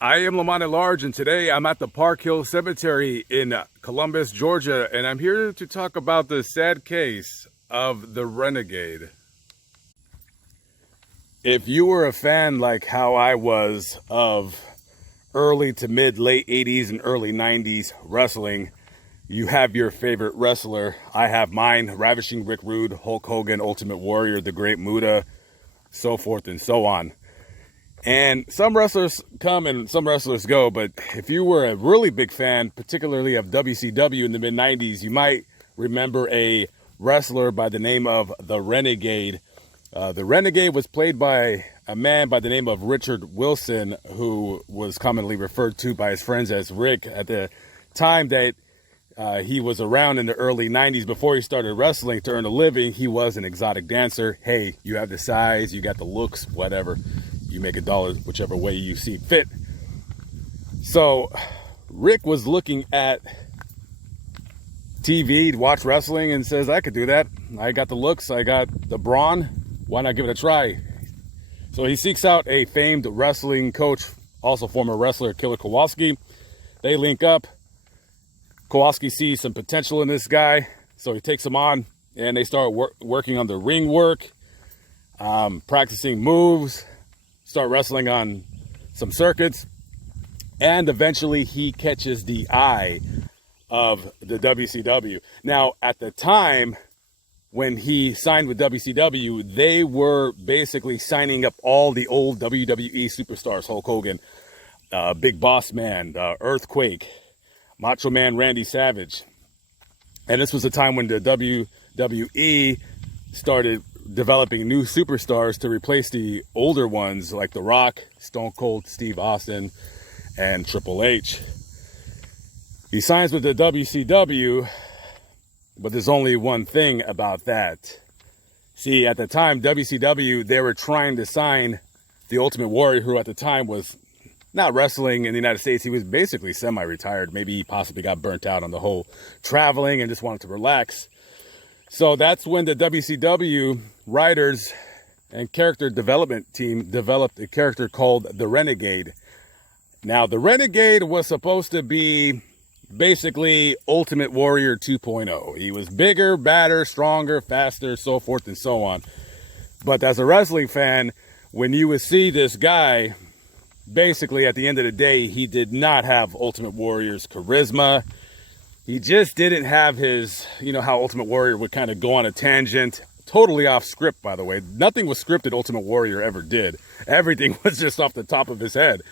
I am Lamont at Large, and today I'm at the Park Hill Cemetery in Columbus, Georgia, and I'm here to talk about the sad case of the Renegade. If you were a fan like how I was of early to late 80s and early 90s wrestling, you have your favorite wrestler. I have mine: Ravishing Rick Rude, Hulk Hogan, Ultimate Warrior, The Great Muta, so forth and so on. And some wrestlers come and some wrestlers go, but if you were a really big fan, particularly of WCW in the mid-90s, you might remember a wrestler by the name of the Renegade. The Renegade was played by a man by the name of Richard Wilson, who was commonly referred to by his friends as Rick. At the time that he was around in the early 90s, before he started wrestling to earn a living, he was an exotic dancer. Hey, you have the size, you got the looks, whatever. You make $1 whichever way you see fit. So Rick was looking at TV to watch wrestling and says, I could do that. I got the looks, I got the brawn. Why not give it a try? So he seeks out a famed wrestling coach, also former wrestler Killer Kowalski. They link up. Kowalski sees some potential in this guy, so he takes him on, and they start working on the ring work, practicing moves, start wrestling on some circuits, and eventually he catches the eye of the WCW. Now, at the time when he signed with WCW, they were basically signing up all the old WWE superstars: Hulk Hogan, Big Boss Man, Earthquake, Macho Man Randy Savage. And this was a time when the WWE started developing new superstars to replace the older ones like The Rock, Stone Cold Steve Austin, and Triple H. He signs with the WCW, but there's only one thing about that. See, at the time, WCW, they were trying to sign the Ultimate Warrior, who at the time was not wrestling in the United States. He was basically semi-retired. Maybe he possibly got burnt out on the whole traveling and just wanted to relax. So that's when the WCW writers and character development team developed a character called the Renegade. Now, the Renegade was supposed to be basically Ultimate Warrior 2.0. He was bigger, badder, stronger, faster, so forth and so on. But as a wrestling fan, when you would see this guy, basically at the end of the day, he did not have Ultimate Warrior's charisma. He just didn't have his, how Ultimate Warrior would kind of go on a tangent, totally off script, by the way. Nothing was scripted Ultimate Warrior ever did. Everything was just off the top of his head.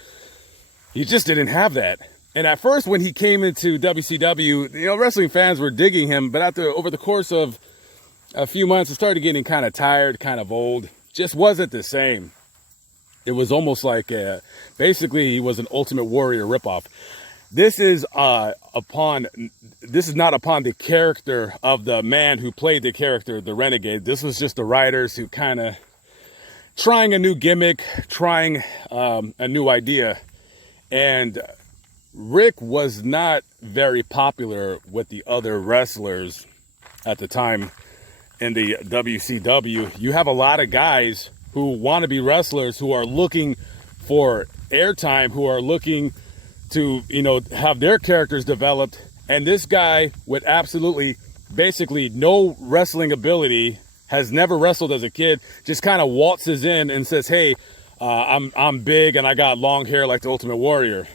He just didn't have that. And at first, when he came into WCW, wrestling fans were digging him, but over the course of a few months, it started getting kind of tired, kind of old. Just wasn't the same. It was almost like, basically, he was an Ultimate Warrior ripoff. This is not upon the character of the man who played the character, the Renegade. This was just the writers who kind of trying a new gimmick, trying a new idea. And Rick was not very popular with the other wrestlers at the time in the WCW. You have a lot of guys who want to be wrestlers, who are looking for airtime, who are looking to, have their characters developed. And this guy with absolutely, basically no wrestling ability, has never wrestled as a kid, just kind of waltzes in and says, hey, I'm big and I got long hair like the Ultimate Warrior.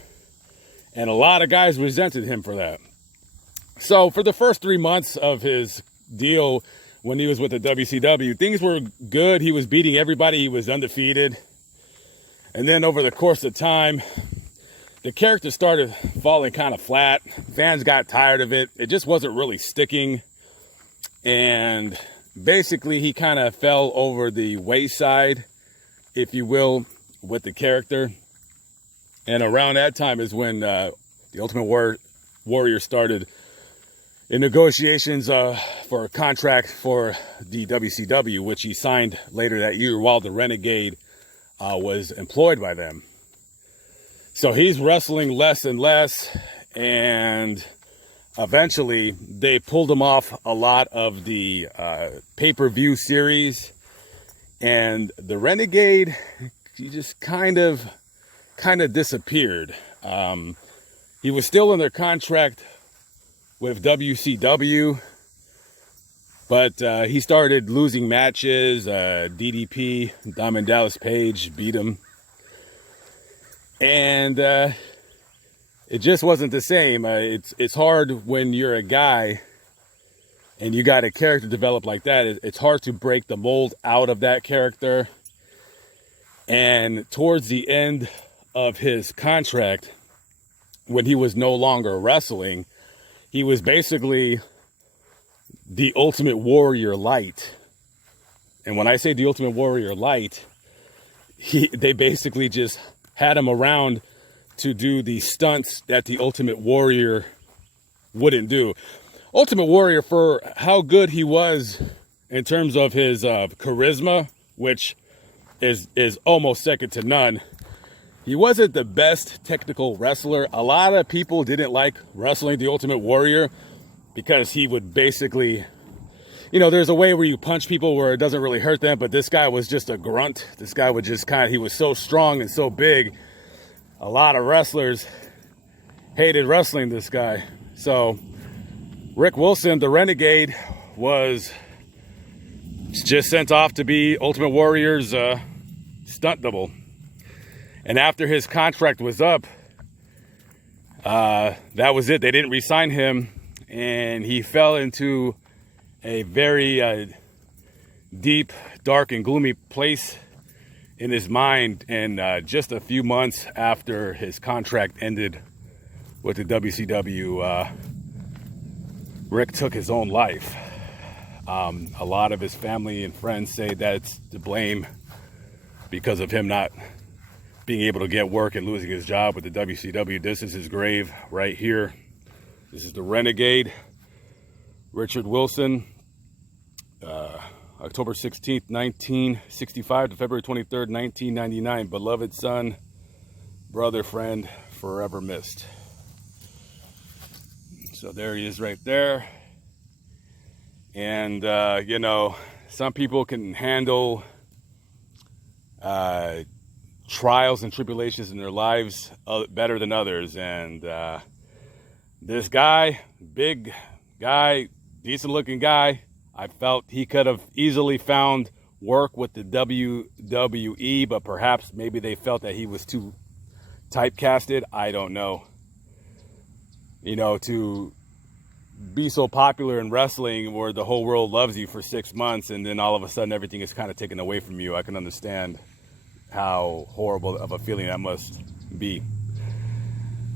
And a lot of guys resented him for that. So for the first 3 months of his deal when he was with the WCW, things were good. He was beating everybody. He was undefeated. And then over the course of time, the character started falling kind of flat. Fans got tired of it. It just wasn't really sticking. And basically, he kind of fell over the wayside, if you will, with the character. And around that time is when the Ultimate Warrior started in negotiations for a contract for the WCW, which he signed later that year while the Renegade was employed by them. So he's wrestling less and less, and eventually they pulled him off a lot of the pay-per-view series. And the Renegade, he just kind of kind of disappeared. He was still under contract with WCW, but he started losing matches. DDP, Diamond Dallas Page, beat him. And it just wasn't the same. It's hard when you're a guy and you got a character developed like that. It's hard to break the mold out of that character. And towards the end of his contract, when he was no longer wrestling, he was basically the Ultimate Warrior light. And when I say the Ultimate Warrior light, they basically just had him around to do the stunts that the Ultimate Warrior wouldn't do. Ultimate Warrior, for how good he was in terms of his charisma, which is almost second to none, he wasn't the best technical wrestler. A lot of people didn't like wrestling the Ultimate Warrior because he would basically, you know, there's a way where you punch people where it doesn't really hurt them, but this guy was just a grunt. This guy would just he was so strong and so big. A lot of wrestlers hated wrestling this guy. So Rick Wilson, the Renegade, was just sent off to be Ultimate Warrior's stunt double. And after his contract was up, that was it. They didn't re-sign him, and he fell into a very deep, dark, and gloomy place in his mind. And just a few months after his contract ended with the WCW, Rick took his own life. A lot of his family and friends say that's to blame because of him not being able to get work and losing his job with the WCW. This is his grave right here. This is the Renegade, Richard Wilson, October 16th, 1965 to February 23rd, 1999. Beloved son, brother, friend, forever missed. So there he is right there. And, you know, some people can handle trials and tribulations in their lives better than others. And this guy, big guy, decent looking guy, I felt he could have easily found work with the WWE, but perhaps maybe they felt that he was too typecasted. I don't know. You know, to be so popular in wrestling where the whole world loves you for 6 months and then all of a sudden everything is kind of taken away from you, I can understand how horrible of a feeling that must be.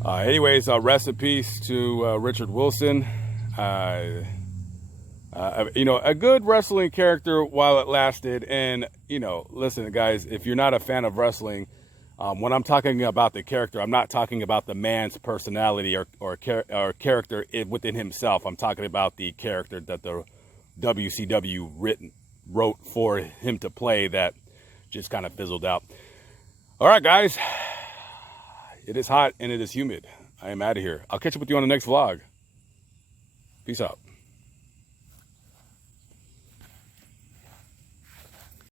Anyways, rest in peace to Richard Wilson. You know, a good wrestling character while it lasted. And, you know, listen, guys, if you're not a fan of wrestling, when I'm talking about the character, I'm not talking about the man's personality or character within himself. I'm talking about the character that the WCW wrote for him to play that just kind of fizzled out. All right, guys. It is hot and it is humid. I am out of here. I'll catch up with you on the next vlog. Peace out.